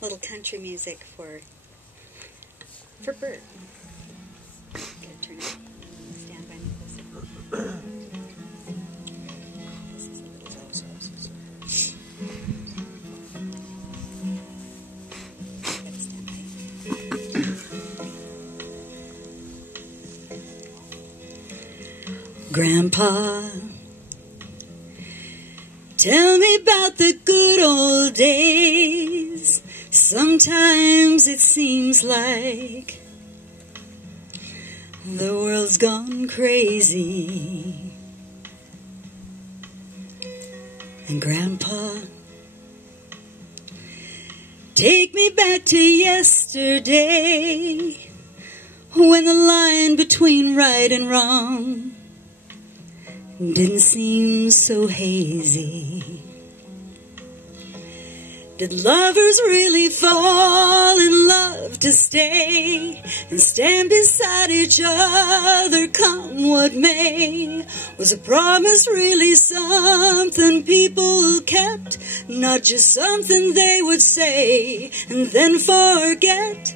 little country music for Bert. Gotta turn it. Stand by me closer. This is a little gotta stand by. Grandpa, tell me about the good old days. Sometimes it seems like the world's gone crazy. And Grandpa, take me back to yesterday, when the line between right and wrong didn't seem so hazy. Did lovers really fall in love to stay and stand beside each other come what may? Was a promise really something people kept, not just something they would say and then forget?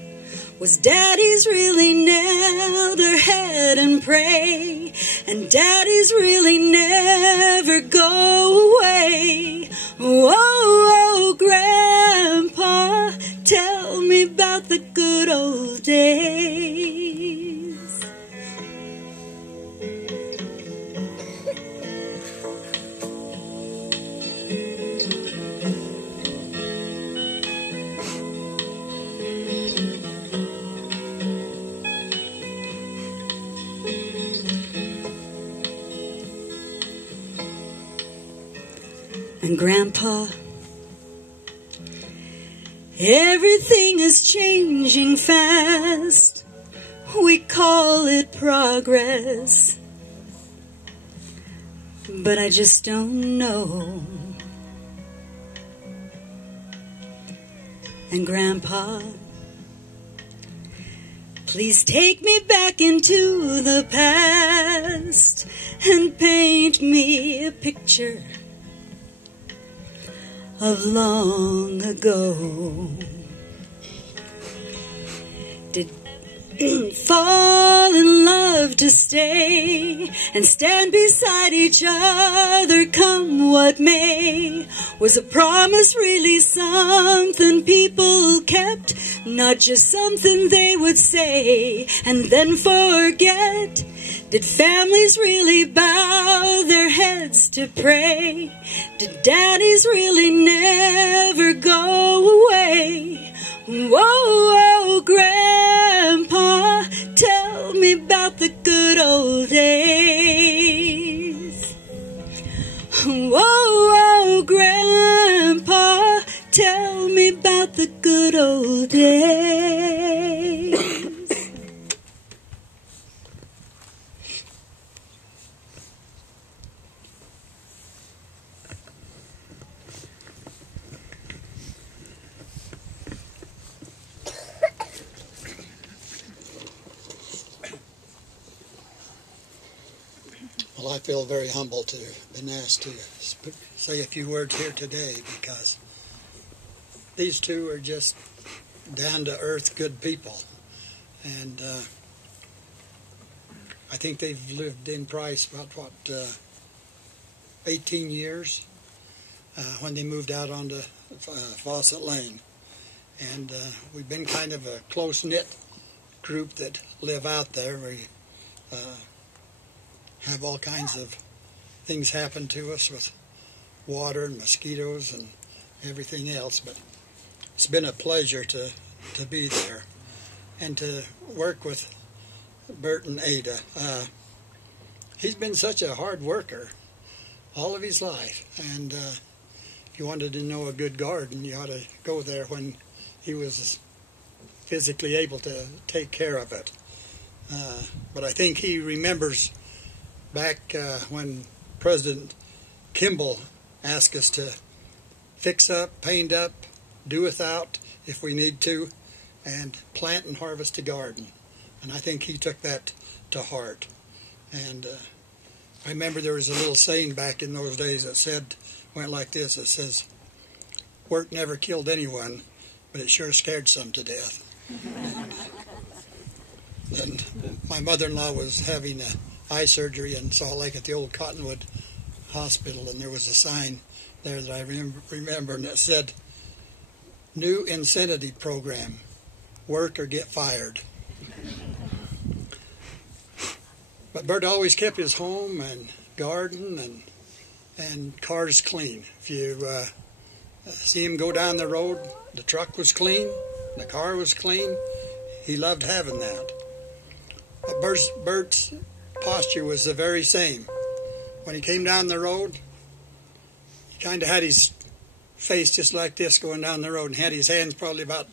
Was daddies really kneel their head and pray, and daddies really never go away? Whoa, whoa, Grandpa, tell me about the good old days. And Grandpa, everything is changing fast. We call it progress, but I just don't know. And Grandpa, please take me back into the past and paint me a picture of long ago. Did fall in love to stay and stand beside each other come what may? Was a promise really something people kept, not just something they would say and then forget? Did families really bow their heads to pray? Did daddies really never go away? Whoa, whoa, Grandpa, tell me about the good old days. Whoa, whoa, Grandpa, tell me about the good old days. Well, I feel very humbled to have been asked to say a few words here today, because these two are just down-to-earth good people. And I think they've lived in Price about, 18 years when they moved out onto Fawcett Lane. And we've been kind of a close-knit group that live out there. We have all kinds of things happen to us with water and mosquitoes and everything else, but it's been a pleasure to be there and to work with Bert and Ada. He's been such a hard worker all of his life, and if you wanted to know a good garden, you ought to go there when he was physically able to take care of it. But I think he remembers back when President Kimball asked us to fix up, paint up, do without if we need to, and plant and harvest a garden. And I think he took that to heart. And I remember there was a little saying back in those days that went like this. It says, work never killed anyone, but it sure scared some to death. And my mother-in-law was having eye surgery in Salt Lake at the old Cottonwood Hospital, and there was a sign there that I remember, and it said, "New incentive program, work or get fired." But Bert always kept his home and garden and cars clean. If you see him go down the road, the truck was clean, the car was clean. He loved having that. But Bert's posture was the very same. When he came down the road, he kind of had his face just like this going down the road, and had his hands probably about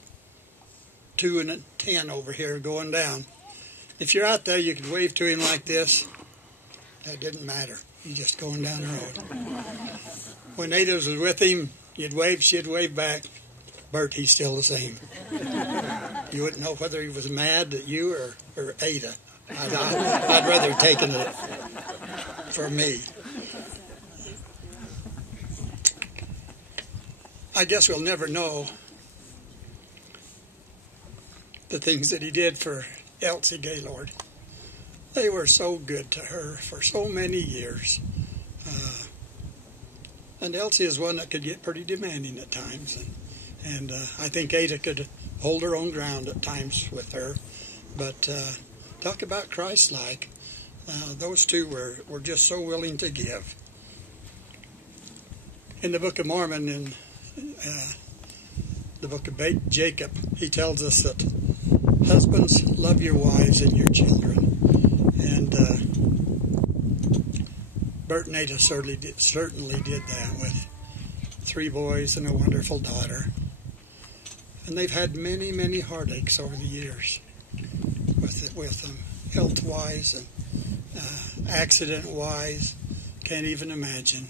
2 and 10 over here going down. If you're out there, you could wave to him like this. That didn't matter. He's just going down the road. When Ada was with him, you'd wave, she'd wave back. Bert, he's still the same. You wouldn't know whether he was mad at you or Ada. I'd rather have taken it for me. I guess we'll never know the things that he did for Elsie Gaylord. They were so good to her for so many years. And Elsie is one that could get pretty demanding at times. And I think Ada could hold her own ground at times with her. But talk about Christ-like. Those two were just so willing to give. In the Book of Mormon, in the book of Jacob, he tells us that husbands, love your wives and your children. And Bert and Ada certainly did that with 3 boys and a wonderful daughter. And they've had many, many heartaches over the years with them, health-wise and accident-wise. Can't even imagine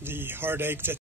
the heartache that